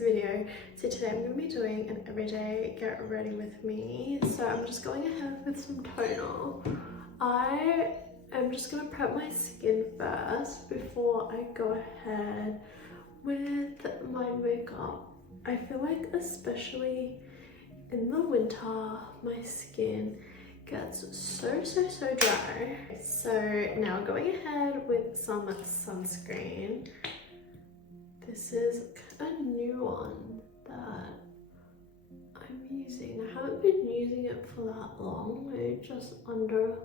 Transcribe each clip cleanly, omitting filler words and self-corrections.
video. So today I'm going to be doing an everyday get ready with me. So I'm just going ahead with some toner. I am just going to prep my skin first before I go ahead with my makeup. I feel like especially in the winter my skin gets so dry. So now going ahead with some sunscreen. This is a new one that I'm using. I haven't been using it for that long, maybe just under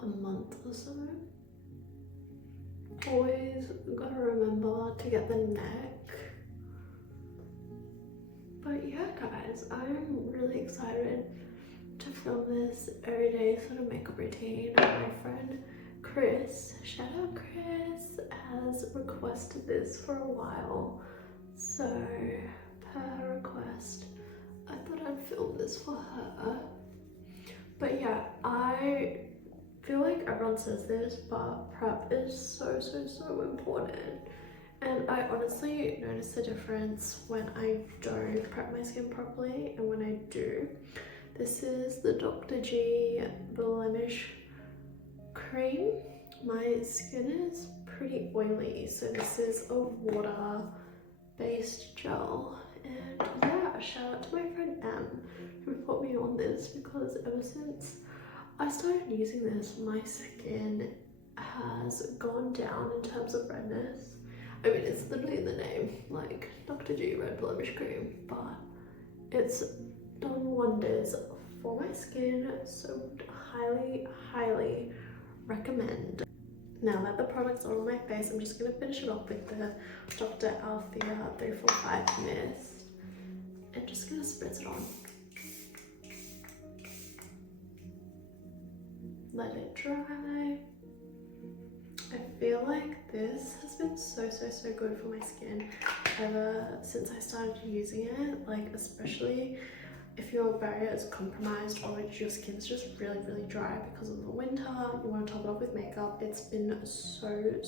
a month or so. Always gotta remember to get the neck. But yeah guys, I'm really excited to film this everyday sort of makeup routine. My friend Chris, shout out Chris, has requested this for a while, so per request I thought I'd film this for her. But yeah, I feel like everyone says this, but prep is so important, and I honestly notice the difference when I don't prep my skin properly and when I do. This is the Dr. G blemish cream. My skin is pretty oily, so this is a water based gel, and yeah, shout out to my friend M who put me on this, because ever since I started using this my skin has gone down in terms of redness. I mean, it's literally in the name, like Dr. G red blemish cream, but it's done wonders for my skin, so highly recommend. Now that the products are on my face, I'm just going to finish it off with the Dr. Althea 345 mist and just going to spritz it on. Let it dry. I feel like this has been so good for my skin ever since I started using it, like especially if your barrier is compromised or like your skin's just really dry because of the winter, you want to top it off with makeup. It's been so good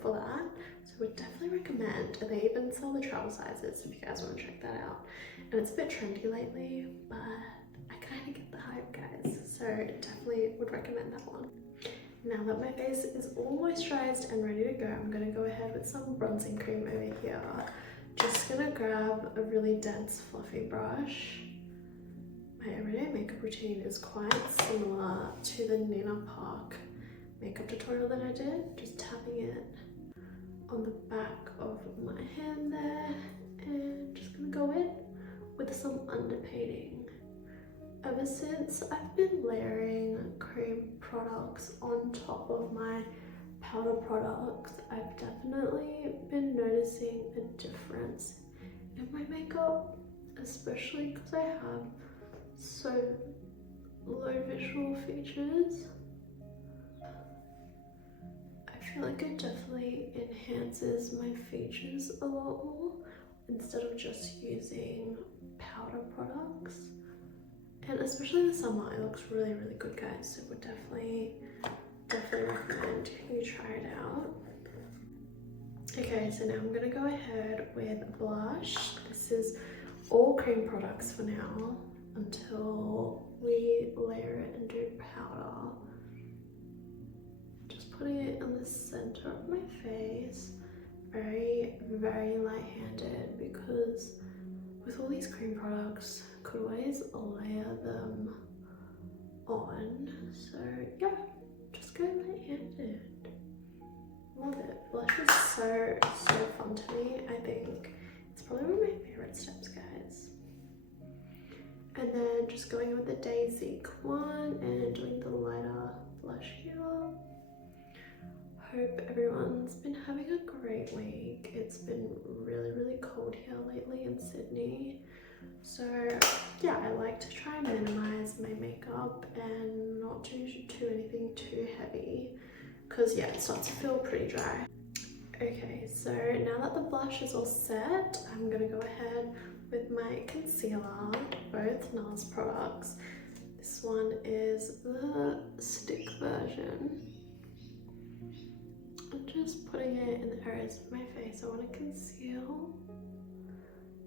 for that, so I would definitely recommend. And they even sell the travel sizes if you guys want to check that out. And it's a bit trendy lately, but I kind of get the hype guys, so definitely would recommend that one. Now that my face is all moisturized and ready to go, I'm going to go ahead with some bronzing cream over here. Just gonna grab a really dense fluffy brush. My everyday makeup routine is quite similar to the Nina Park makeup tutorial that I did, just tapping it on the back of my hand there, and just gonna go in with some underpainting. Ever since I've been layering cream products on top of my powder products, I've definitely been noticing a difference in my makeup, especially because I have so low visual features. I feel like it definitely enhances my features a lot more instead of just using powder products. And especially in the summer, it looks really good guys, so would definitely recommend you try it out. Okay, so now I'm gonna go ahead with blush. This is all cream products for now until we layer it and do powder. Just putting it in the center of my face, very light-handed, because with all these cream products, could always layer them on. So yeah, just go light-handed. Love it. Blush is so fun to me. I think it's probably one of my favorite steps, guys. And then just going in with the dasique one and doing the lighter blush here. Hope everyone's been having a great week. It's been really cold here lately in Sydney. So yeah, I like to try and minimize my makeup and not do anything too heavy, because yeah, it starts to feel pretty dry. Okay, so now that the blush is all set, I'm gonna go ahead with my concealer, both NARS products. This one is the stick version. I'm just putting it in the areas of my face I want to conceal.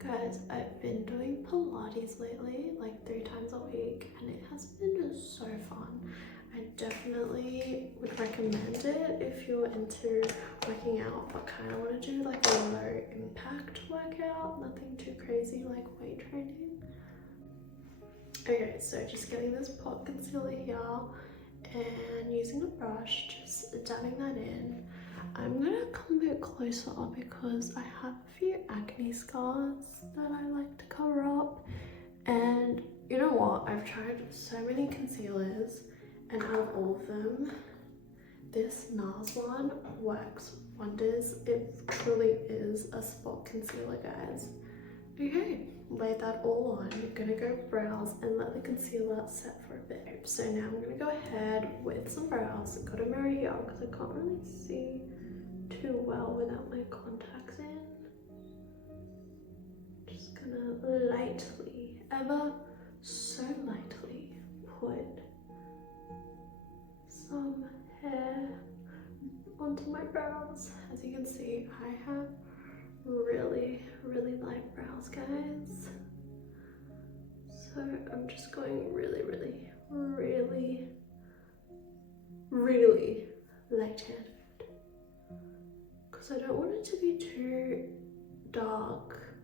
Guys, I've been doing Pilates lately, like 3 times a week, and it has been so fun. I definitely would recommend it if you're into working out but kind of want to do like a low impact workout, nothing too crazy like weight training. Okay, so just getting this pot concealer here and using a brush, just dabbing that in. I'm gonna come a bit closer because I have a few acne scars that I like to cover up, and you know what, I've tried so many concealers, and out of all of them, this NARS one works wonders. It truly is a spot concealer, guys. Okay, laid that all on. You're gonna go brows and let the concealer set for a bit. So now I'm gonna go ahead with some brows. Got a mirror here because I can't really see too well without my contacts in. Just gonna lightly, ever so lightly, put some hair onto my brows. As you can see, I have really light brows, guys. So I'm just going really light-handed because I don't want it to be too dark.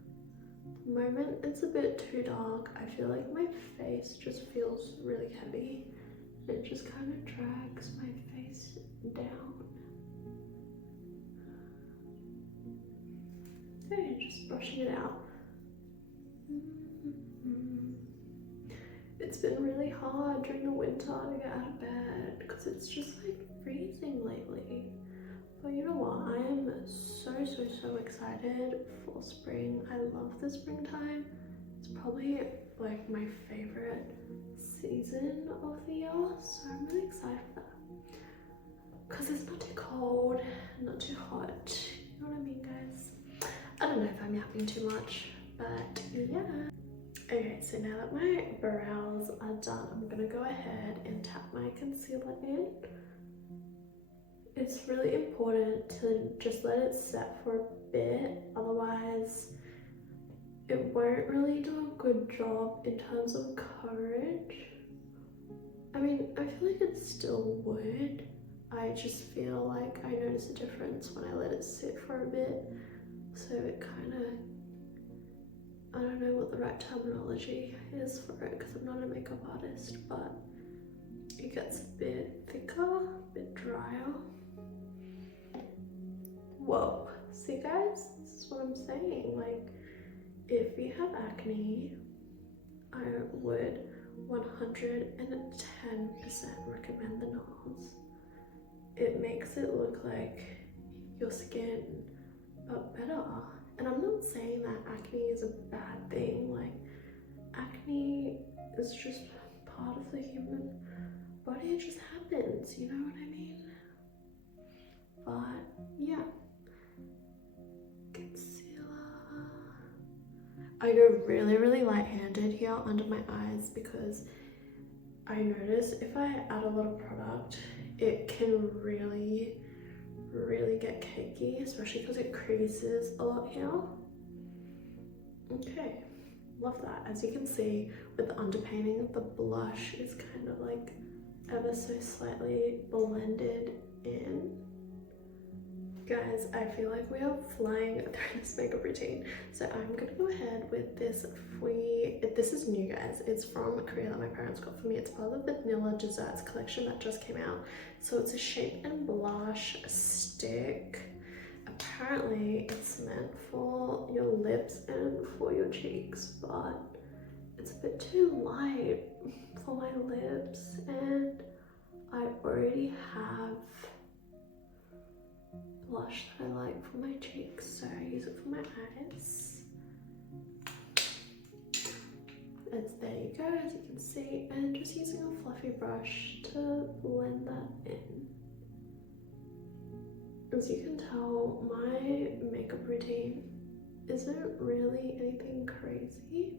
The moment it's a bit too dark, I feel like my face just feels really heavy. It just kind of drags my face down. Okay, just brushing it out. It's been really hard during the winter to get out of bed because it's just like freezing lately. But you know what? I am so excited for spring. I love the springtime. It's probably like my favorite season of the year, so I'm really excited for that. Because it's not too cold, not too hot. You know what I mean, guys? I don't know if I'm yapping too much, but yeah. Okay, so now that my brows are done, I'm gonna go ahead and tap my concealer in. It's really important to just let it set for a bit, otherwise it won't really do a good job in terms of coverage. I mean, I feel like it still would. I just feel like I notice a difference when I let it sit for a bit. So it kind of, I don't know what the right terminology is for it because I'm not a makeup artist, but it gets a bit thicker, a bit drier. Whoa, see guys, this is what I'm saying. Like, if you have acne, I would 110% recommend the NARS. It makes it look like your skin, but better. And I'm not saying that acne is a bad thing. Like, acne is just part of the human body. It just happens, you know what I mean? But yeah, concealer. I go really light-handed here under my eyes because I notice if I add a lot of product, it can really get cakey, especially because it creases a lot here. Okay, love that. As you can see with the underpainting, the blush is kind of like ever so slightly blended in. Guys, I feel like we are flying through this makeup routine. So I'm gonna go ahead with this this is new, guys. It's from Korea that my parents got for me. It's part of the Vanilla Desserts collection that just came out. So it's a shape and blush stick. Apparently it's meant for your lips and for your cheeks, but it's a bit too light for my lips, and I already have blush that I like for my cheeks, so I use it for my eyes. There you go, as you can see, and just using a fluffy brush to blend that in. As you can tell, my makeup routine isn't really anything crazy,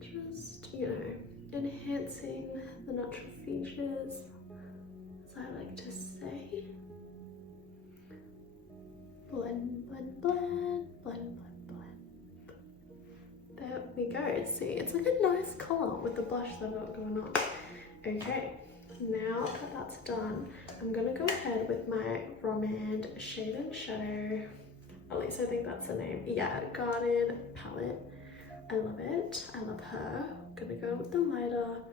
just, you know, enhancing the natural features, as I like to say. Blend, blend, blend, blend, blend, blend. there we go. See, it's like a nice colour with the blush that I've got going on. Okay, now that that's done, I'm gonna go ahead with my Romand Shade and Shadow. At least I think that's the name. Yeah, Garden palette. I love it. I love her. I'm gonna go with the lighter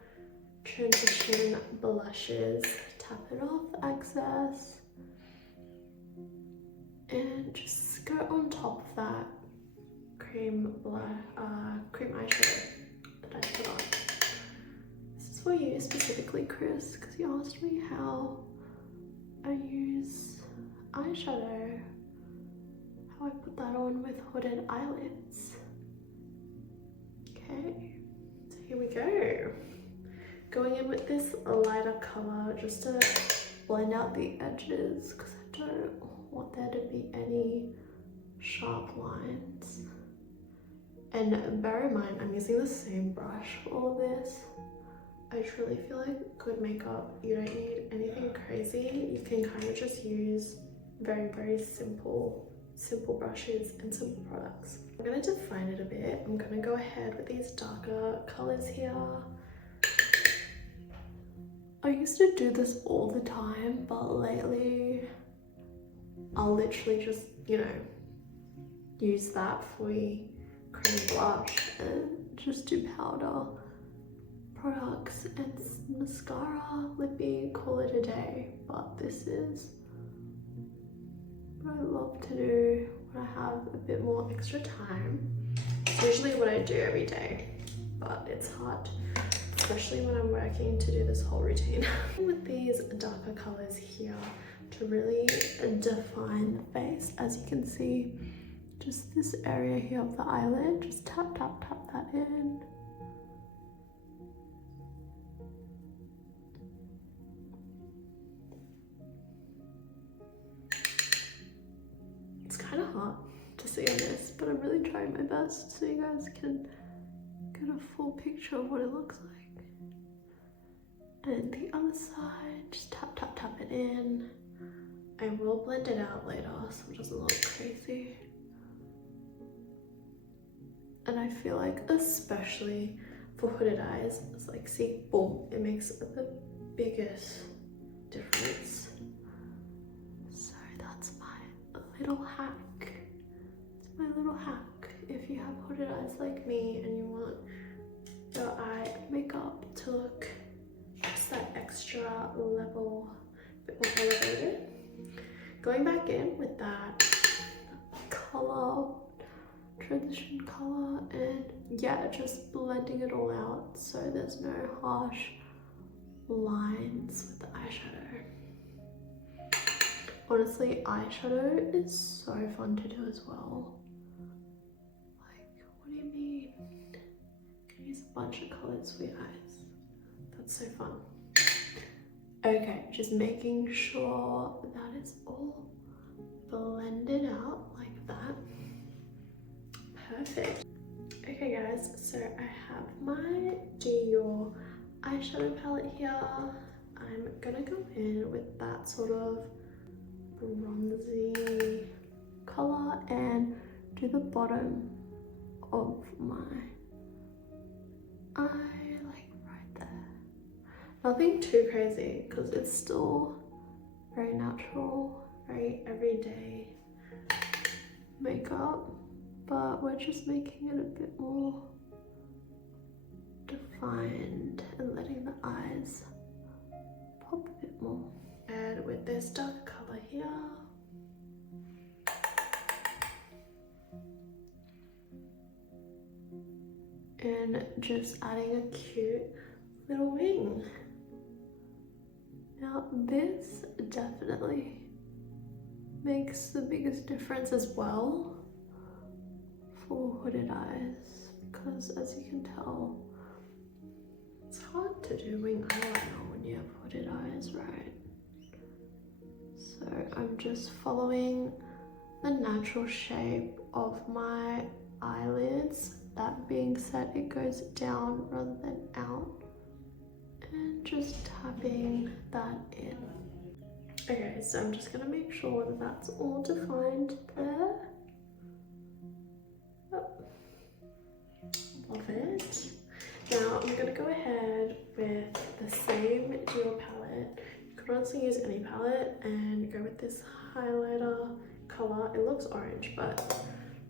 transition blushes. Tap it off excess. And just go on top of that cream eyeshadow that I put on. This is for you specifically, Chris, because you asked me how I use eyeshadow, how I put that on with hooded eyelids. Okay, so here we go. Going in with this lighter color just to blend out the edges, because I don't want there to be any sharp lines. And bear in mind, I'm using the same brush for all of this. I truly feel like good makeup, you don't need anything crazy. You can kind of just use very, very simple brushes and simple products. I'm going to define it a bit. I'm going to go ahead with these darker colors here. I used to do this all the time, but lately I'll literally just, you know, use that cream blush and just do powder products and mascara, lippy, call it a day. But this is what I love to do when I have a bit more extra time. It's usually what I do every day, but it's hard, especially when I'm working, to do this whole routine. With these darker colors here to really define the face, as you can see, just this area here of the eyelid, just tap that in. It's kind of hard to see on this, but I'm really trying my best so you guys can get a full picture of what it looks like. And the other side, just tap it in. I will blend it out later so it doesn't look crazy. And I feel like, especially for hooded eyes, it's like, see, boom, it makes the biggest difference. So that's my little hack. It's my little hack. If you have hooded eyes like me and you want your eye makeup to look just that extra level, a bit more elevated. Going back in with that color, transition color, and yeah, just blending it all out so there's no harsh lines with the eyeshadow. Honestly, eyeshadow is so fun to do as well. Like, what do you mean? You can use a bunch of colors for your eyes. That's so fun. Okay, just making sure that it's all blended out like that. Perfect. Okay guys, so I have my Dior eyeshadow palette here. I'm gonna go in with that sort of bronzy color and do the bottom of my eye, like right there. Nothing too crazy because it's still very natural, very everyday makeup, but we're just making it a bit more defined and letting the eyes pop a bit more. And with this dark color here, and just adding a cute little wing. Now this definitely makes the biggest difference as well for hooded eyes, because as you can tell, it's hard to do wing eyeliner when you have hooded eyes, right? So I'm just following the natural shape of my eyelids. That being said, it goes down rather than out, and just tapping that in. Okay, so I'm just gonna make sure that that's all defined there. Oh. use any palette and go with this highlighter color. It looks orange, but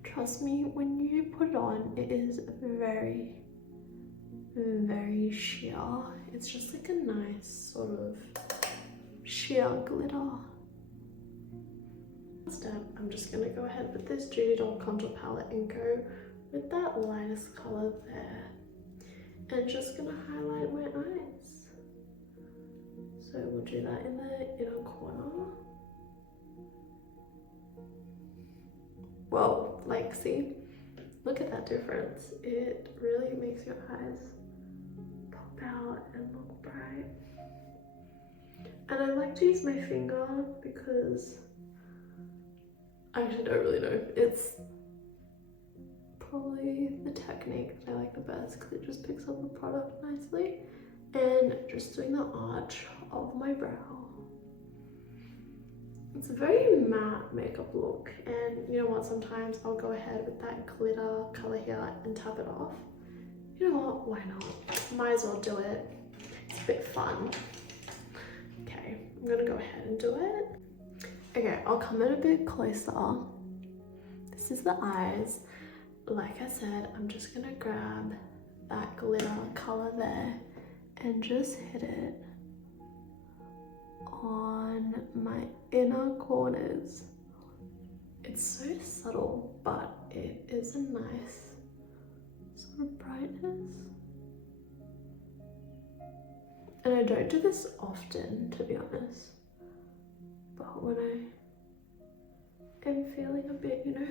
trust me, when you put it on, it is very, very sheer. It's just like a nice sort of sheer glitter. Step, I'm just gonna go ahead with this Judy Doll contour palette and go with that lightest color there, and just gonna highlight my eyes. So we'll do that in the inner corner. Whoa, like see, look at that difference. It really makes your eyes pop out and look bright. And I like to use my finger because I actually don't really know. It's probably the technique that I like the best because it just picks up the product nicely. And just doing the arch of my brow. It's a very matte makeup look, and you know what, sometimes I'll go ahead with that glitter color here and tap it off. You know what, why not? Might as well do it. It's a bit fun. Okay, I'm gonna go ahead and do it. Okay, I'll come in a bit closer. This is the eyes. Like I said, I'm just gonna grab that glitter color there and just hit it on my inner corners. It's so subtle, but it is a nice sort of brightness. And I don't do this often, to be honest, but when I am feeling a bit, you know,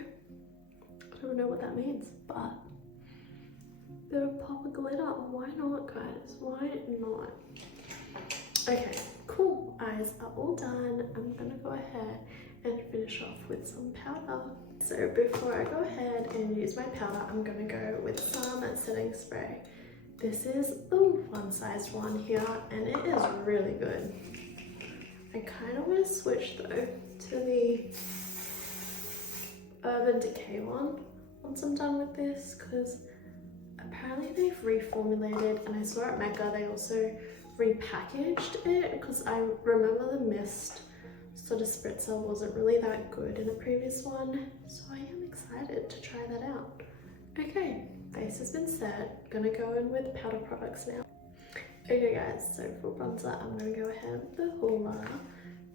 I don't know what that means, but a bit of pop of glitter, why not, guys? Why not? Okay, cool. Eyes are all done. I'm gonna go ahead and finish off with some powder. So before I go ahead and use my powder, I'm gonna go with some setting spray. This is the one-sized one here, and it is really good. I kind of want to switch though to the Urban Decay one once I'm done with this, because apparently they've reformulated, and I saw at Mecca they also repackaged it, because I remember the mist sort of spritzer wasn't really that good in a previous one, so I am excited to try that out. Okay, face has been set. Gonna go in with powder products now. Okay guys, so for bronzer I'm gonna go ahead with the Hoola,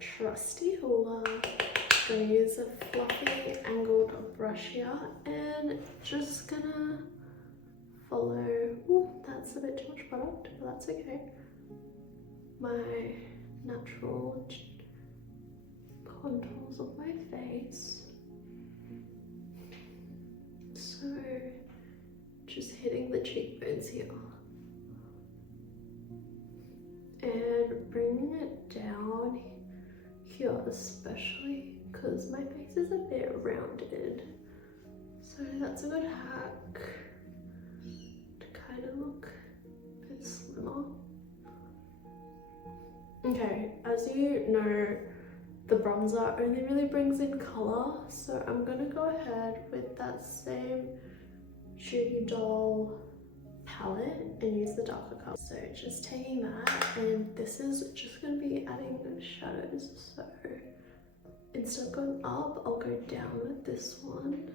trusty Hoola. Gonna use a fluffy angled brush here and just gonna follow, ooh, that's a bit too much product, but that's okay, my natural contours of my face. So just hitting the cheekbones here and bringing it down here, especially because my face is a bit rounded, so that's a good hack to kind of look a bit slimmer. Okay, as you know, the bronzer only really brings in colour, so I'm gonna go ahead with that same Judy Doll palette and use the darker colour. So just taking that, and this is just gonna be adding shadows, so instead of going up, I'll go down with this one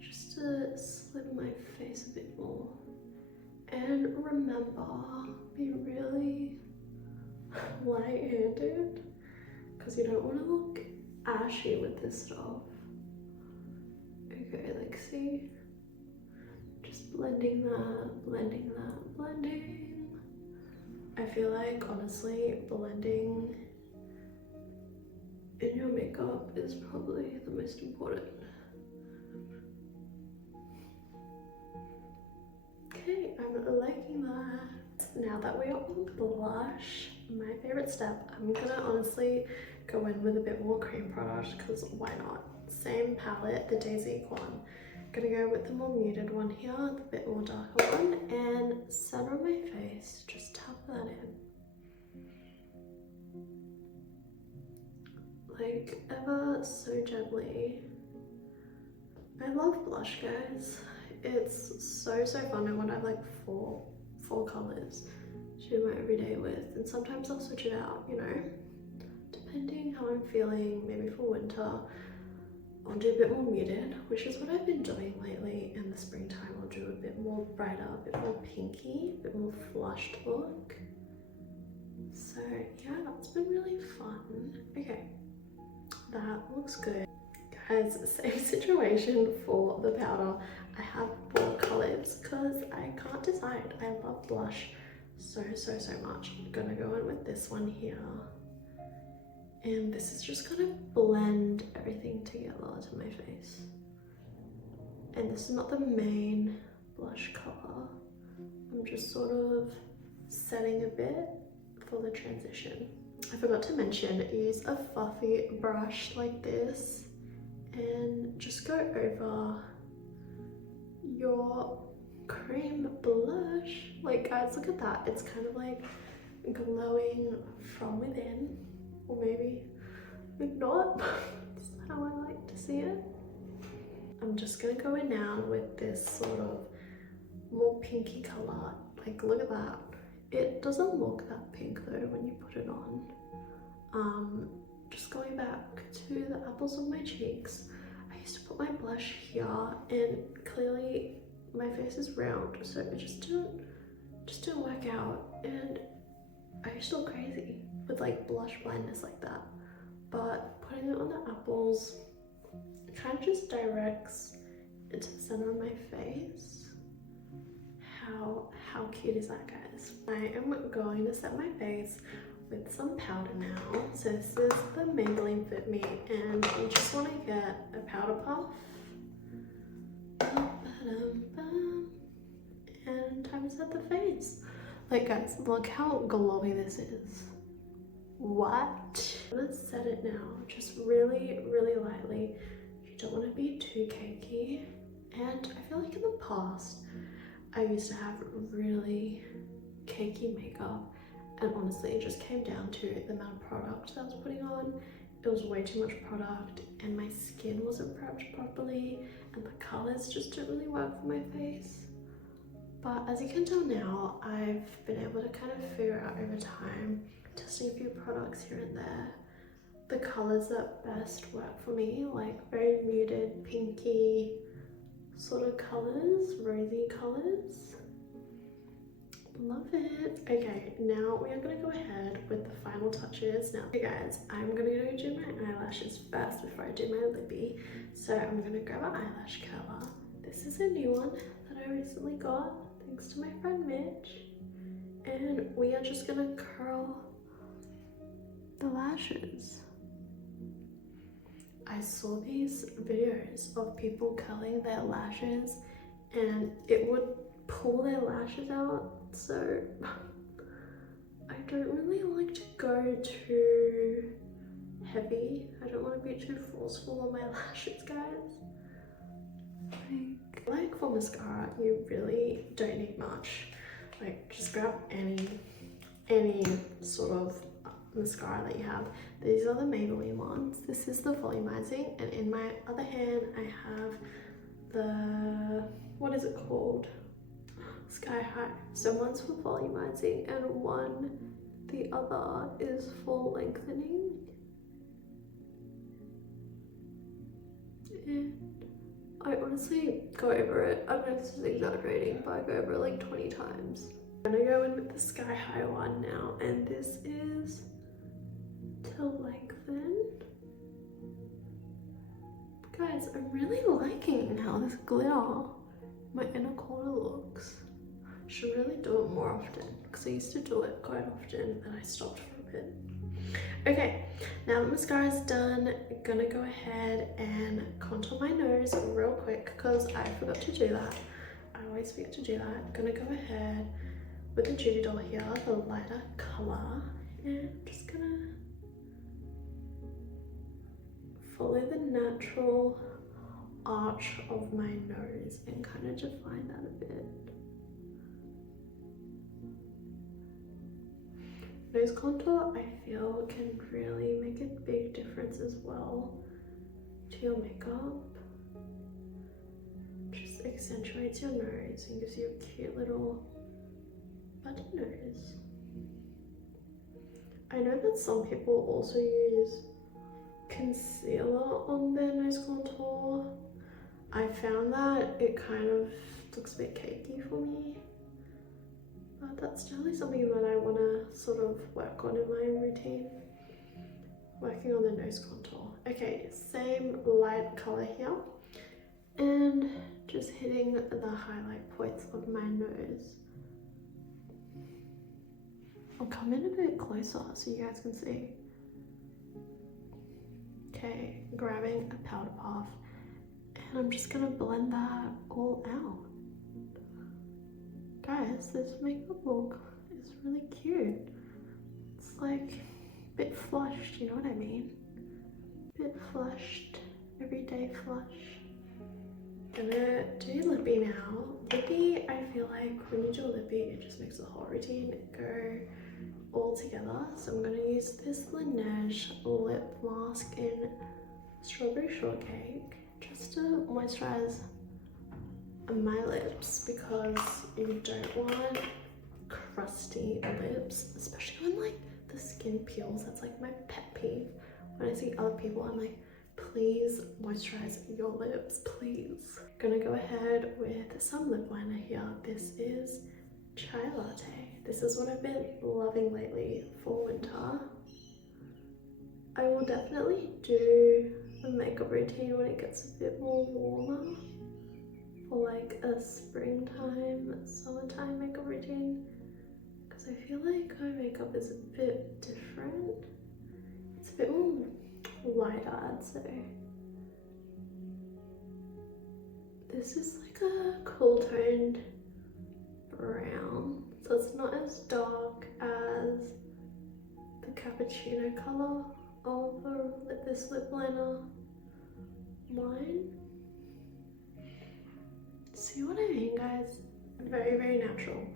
just to slim my face a bit more. And remember, be really light-handed, because you don't want to look ashy with this stuff. Okay, like see, just blending that, blending that, blending. I feel like honestly blending in your makeup is probably the most important. Okay, I'm liking that. Now that we are on blush, my favorite step, I'm gonna honestly go in with a bit more cream product, because why not? Same palette, the Dasique one. Gonna go with the more muted one here, the bit more darker one, and center of my face, just tap that in. Like ever so gently. I love blush, guys. It's so fun. I want to have like four colors to do my everyday with, and sometimes I'll switch it out, you know, depending how I'm feeling. Maybe for winter I'll do a bit more muted, which is what I've been doing lately. In the springtime I'll do a bit more brighter, a bit more pinky, a bit more flushed look. So yeah, that's been really fun. Okay, that looks good. Guys, same situation for the powder. I have bought colours because I can't decide. I love blush so much. I'm gonna go in with this one here, and this is just gonna blend everything together to my face. And this is not the main blush colour. I'm just sort of setting a bit for the transition. I forgot to mention, use a fluffy brush like this and just go over your cream blush. Like, guys, look at that. It's kind of like glowing from within, or maybe not. That's how I like to see it. I'm just gonna go in now with this sort of more pinky color. Like, look at that. It doesn't look that pink though when you put it on. Just going back to the apples of my cheeks, I used to put my blush here, and clearly my face is round, so it just didn't work out, and I used to look crazy with like blush blindness like that. But putting it on the apples, it kind of just directs into the center of my face. How cute is that, guys? I am going to set my face with some powder now. So this is the Maybelline Fit Me, and you just want to get a powder puff. And time to set the face. Like, guys, look how glowy this is. What? Let's set it now, just really lightly. You don't want to be too cakey. And I feel like in the past I used to have really cakey makeup, and honestly it just came down to the amount of product that I was putting on. It was way too much product, and my skin wasn't prepped properly, and the colors just didn't really work for my face. But as you can tell now, I've been able to kind of figure out over time, testing a few products here and there, the colors that best work for me, like very muted pinky sort of colors, rosy colors. Love it. Okay, now we are going to go ahead with the final touches. Now, okay guys, I'm going to go do my eyelashes first before I do my lippy. So I'm going to grab an eyelash curler. This is a new one that I recently got thanks to my friend Mitch. And we are just going to curl the lashes. I saw these videos of people curling their lashes, and it would pull their lashes out, so I don't really like to go too heavy. I don't want to be too forceful on my lashes, guys. Like for mascara, you really don't need much. Like, just grab any sort of mascara that you have. These are the Maybelline ones. This is the volumizing, and in my other hand I have the, what is it called? Sky High. So one's for volumizing and the other is for lengthening. And I honestly go over it. I know this is exaggerating, but I go over it like 20 times. I'm gonna go in with the Sky High one now, and this is to lengthen. Guys, I'm really liking how this glitter, my inner corner looks. Should really do it more often, because I used to do it quite often and I stopped for a bit. Okay, now the mascara is done, I'm gonna go ahead and contour my nose real quick because I forgot to do that. I always forget to do that. I'm gonna go ahead with the Judy doll here, the lighter color, and I'm just gonna follow the natural arch of my nose and kind of define that a bit. Nose contour, I feel, can really make a big difference as well to your makeup. Just accentuates your nose and gives you a cute little button nose. I know that some people also use concealer on their nose contour. I found that it kind of looks a bit cakey for me, but that's definitely something that I want to sort of work on in my routine, working on the nose contour. Okay, same light color here, and just hitting the highlight points of my nose. I'll come in a bit closer so you guys can see. Okay, grabbing a powder puff, and I'm just gonna blend that all out. Guys, this makeup look is really cute. It's like a bit flushed, you know what I mean? Bit flushed, everyday flush. Gonna do lippy now. Lippy, I feel like when you do a lippy, it just makes the whole routine go all together. So I'm gonna use this Laneige lip mask in Strawberry Shortcake just to moisturize my lips, because you don't want crusty lips, especially when like the skin peels. That's like my pet peeve. When I see other people, I'm like, please moisturize your lips, please. Gonna go ahead with some lip liner here. This is Chai Latte. This is what I've been loving lately for winter. I will definitely do a makeup routine when it gets a bit more warmer, for like a springtime, summertime makeup routine, because I feel like my makeup is a bit different. It's a bit more lighter, I'd say. This is like a cool toned brown, so it's not as dark as the cappuccino color of this lip liner line. See what I mean, guys? Very, very natural.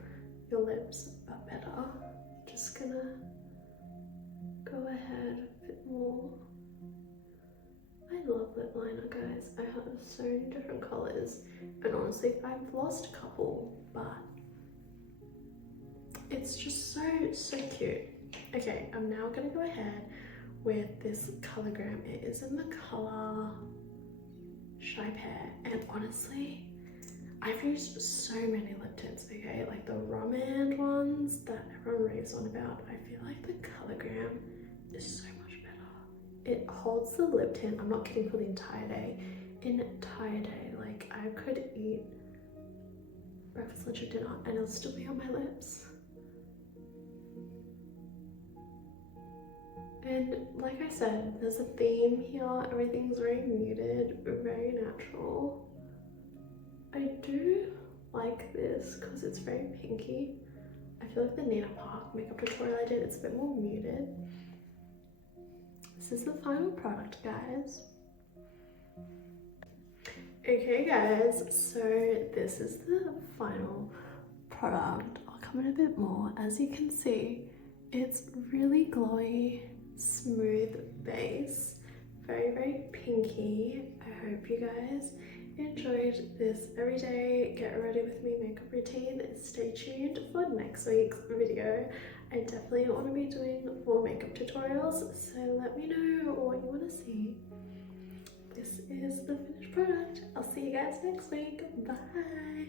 Your lips are better. Just gonna go ahead a bit more. I love lip liner, guys. I have so many different colors, and honestly, I've lost a couple, but it's just so cute. Okay, I'm now gonna go ahead with this colourgram. It is in the color Shy Pear, and honestly, I've used so many lip tints, okay? Like the rum-and ones that everyone raves on about. I feel like the colourgram is so much better. It holds the lip tint, I'm not kidding, for the entire day. Entire day. Like I could eat breakfast, lunch, and dinner and it'll still be on my lips. And like I said, there's a theme here. Everything's very muted, very natural. I do like this because it's very pinky. I feel like the Nina Park makeup tutorial I did, it's a bit more muted. This is the final product, guys. Okay guys, so this is the final product. I'll come in a bit more. As you can see, it's really glowy, smooth base, very, very pinky. I hope you guys enjoyed this everyday get ready with me makeup routine. Stay tuned for next week's video. I definitely want to be doing more makeup tutorials, so let me know what you want to see. This is the finished product. I'll see you guys next week. Bye.